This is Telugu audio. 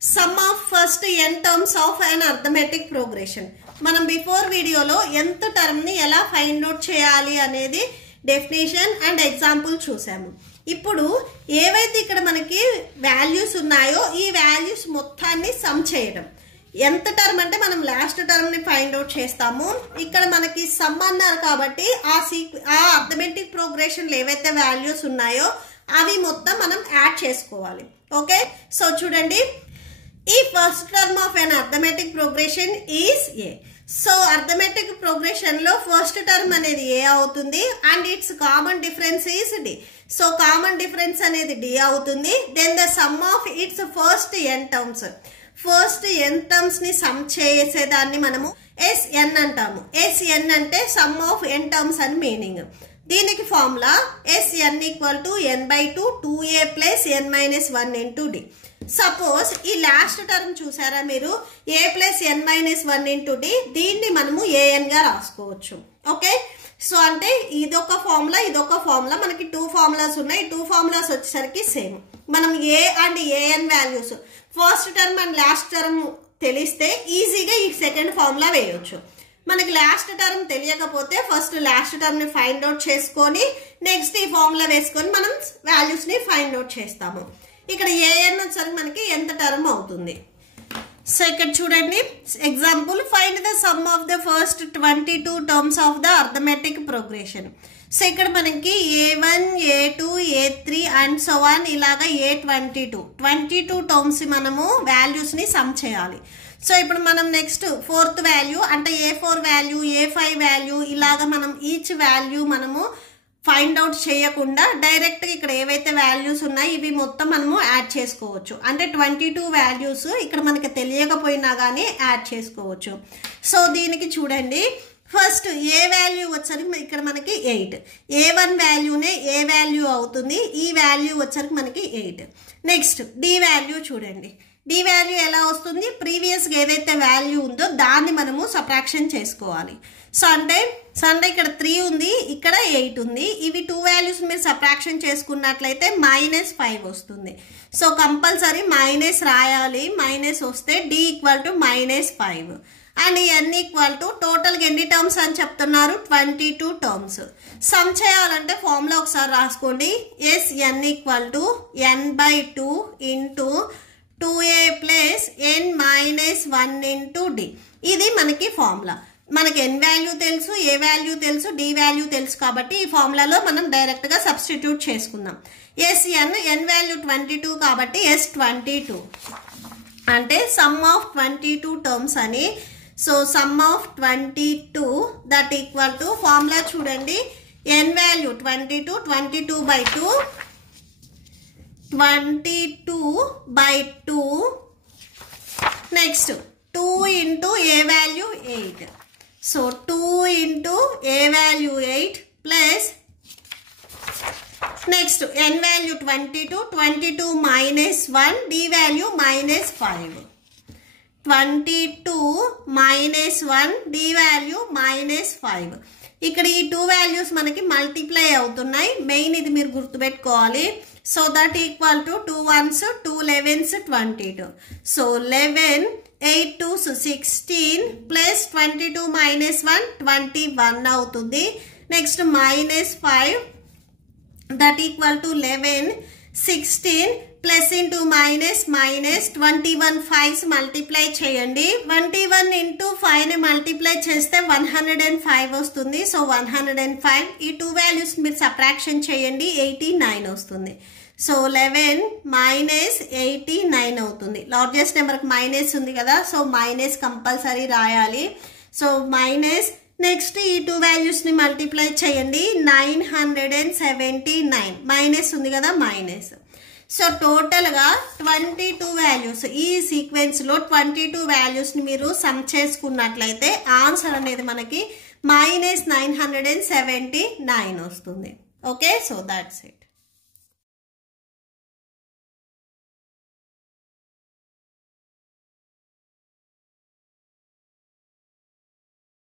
Sum of first n terms of an arithmetic progression. మనం బిఫోర్ వీడియోలో nth టర్మ్ ని ఎలా ఫైండ్ అవుట్ చేయాలి అనేది డెఫినేషన్ అండ్ ఎగ్జాంపుల్ చూసాము. ఇప్పుడు ఏవైతే ఇక్కడ మనకి వాల్యూస్ ఉన్నాయో ఈ వాల్యూస్ మొత్తాన్ని సమ్ చేయడం. nth టర్మ్ అంటే మనం లాస్ట్ టర్మ్ ని ఫైండ్ అవుట్ చేస్తాము. ఇక్కడ మనకి సమ్ అన్నారు కాబట్టి ఆ అర్థమెటిక్ ప్రోగ్రెషన్ లో ఏవైతే వాల్యూస్ ఉన్నాయో అవి మొత్తం మనం యాడ్ చేసుకోవాలి. ఓకే, సో చూడండి, ఈ first term of an arithmetic progression is a. So arithmetic progression లో ఫస్ట్ టర్మ్ అనేది ఏ అవుతుంది and its common difference is d. So common difference అనేది డి అవుతుంది. Then the sum of its first n terms, first n terms ని సమ్ చేసేదాన్ని మనము Sn అంటాము. Sn అంటే సమ్ ఆఫ్ n టర్మ్స్ అని మీనింగ్. దీనికి formula Sn equal to n/2 2a plus n - 1 into D. Suppose ఈ లాస్ట్ టర్మ్ చూసారా మీరు, a plus n - 1 into d, దీన్ని మనము an గా రాసుకోవచ్చు. ఓకే, సో అంటే ఇదొక ఫార్ములా ఇదొక ఫార్ములా, మనకి 2 ఫార్ములాస్ ఉన్నాయి. 2 ఫార్ములాస్ వచ్చేసరికి సేమ్. మనం a and an values first term and last term తెలిస్తే ఈజీగా ఈ సెకండ్ ఫార్ములా వేయొచ్చు. మనకి లాస్ట్ టర్మ్ తెలియకపోతే ఫస్ట్ లాస్ట్ టర్మ్ ని ఫైండ్ అవుట్ చేసుకొని నెక్స్ట్ ఈ ఫార్ములా వేసుకొని మనం వాల్యూస్ ని ఫైండ్ అవుట్ చేస్తాము. ఇక్కడ an వచ్చేసరికి మనకి ఎంత టర్మ్ అవుతుంది. సో ఇక్కడ చూడండి example, find the sum of the first 22 terms of the arithmetic progression. So ఇక్కడ మనకి a1 a2 a3 and so on ఇలాగా a22 టర్మ్స్ మనము వాల్యూస్ ని సమ్ చేయాలి. సో ఇప్పుడు మనం నెక్స్ట్ ఫోర్త్ వాల్యూ అంటే a4 వాల్యూ a5 వాల్యూ ఇలాగా మనం ఈచ్ వాల్యూ మనము ఫైండ్ అవుట్ చేయకుండా డైరెక్ట్ గా ఇక్కడ ఏవైతే వాల్యూస్ ఉన్నాయి ఇవి మొత్తం మనము యాడ్ చేసుకోవచ్చు. అంటే 22 వాల్యూస్ ఇక్కడ మనకి తెలియకపోయినా కానీ యాడ్ చేసుకోవచ్చు. సో దీనికి చూడండి, ఫస్ట్ ఏ వాల్యూ వచ్చరికి ఇక్కడ మనకి 8, a1 వాల్యూనే ఏ వాల్యూ అవుతుంది, ఈ వాల్యూ వచ్చరికి మనకి 8. నెక్స్ట్ డి వాల్యూ చూడండి, డి వాల్యూ ఎలా వస్తుంది, ప్రీవియస్గా ఏదైతే వాల్యూ ఉందో దాన్ని మనము సబ్ట్రాక్షన్ చేసుకోవాలి. సో అంటే ఇక్కడ 3 ఉంది, ఇక్కడ 8 ఉంది. ఇవి 2 వాల్యూస్ మీరు సబ్ట్రాక్షన్ చేసుకున్నట్లయితే -5 వస్తుంది. సో కంపల్సరీ మైనస్ రాయాలి. మైనస్ వస్తే d equal to -5 and n equal to టోటల్గా ఎన్ని టర్మ్స్ అని చెప్తున్నారు, 22 టర్మ్స్. సమ్ చేయాలంటే ఫార్ములా ఒకసారి రాసుకోండి. Sn equal to n/2 into 2a plus n - 1 into d. ఇది మనకి ఫార్ములా. మనకి n వాల్యూ తెలుసు, a వాల్యూ తెలుసు, d వాల్యూ తెలుసు కాబట్టి ఈ ఫార్ములాలో మనం డైరెక్ట్ గా సబ్స్టిట్యూట్ చేసుకుందాం. n వాల్యూ 22 కాబట్టి S22 అంటే సమ్ ఆఫ్ 22 టర్మ్స్ అని. So some of 22 that equal to formula చూడండి, n value 22 22/2 22/2 next 2 into a value 8. So 2 into a value 8 plus next n value 22 22 - 1 d value -5 22 - 1 d value -5. ఇక్కడ ఈ 2 వాల్యూస్ మనకి మల్టిప్లై అవుతున్నాయి. మెయిన్ ఇది మీరు గుర్తుపెట్టుకోవాలి. So that equal to 2 1s 2 11s 22. So 11 8 2s 16 plus 22 - 1 21 అవుతుంది. Next -5 that equal to 11 16 plus into minus 21 5s multiply చేయండి. 21 ఇంటూ 5ని మల్టిప్లై చేస్తే 105 వస్తుంది. సో 105 ఈ 2 వాల్యూస్ మీరు సబ్ట్రాక్షన్ చేయండి, 89 వస్తుంది. సో 11 - 89 అవుతుంది. లార్జెస్ట్ నెంబర్కి మైనస్ ఉంది కదా, సో మైనస్ కంపల్సరీ రాయాలి. సో మైనస్ నెక్స్ట్ ఈ 2 వాల్యూస్ ని మల్టిప్లై చేయండి, 979 మైనస్ ఉంది కదా మైనస్. సో టోటల్ గా 22 వాల్యూస్, ఈ సీక్వెన్స్ లో 22 వాల్యూస్ ని మీరు సమ్ చేసుకున్నట్లయితే ఆన్సర్ అనేది మనకి -979 వస్తుంది. Okay, so that's it.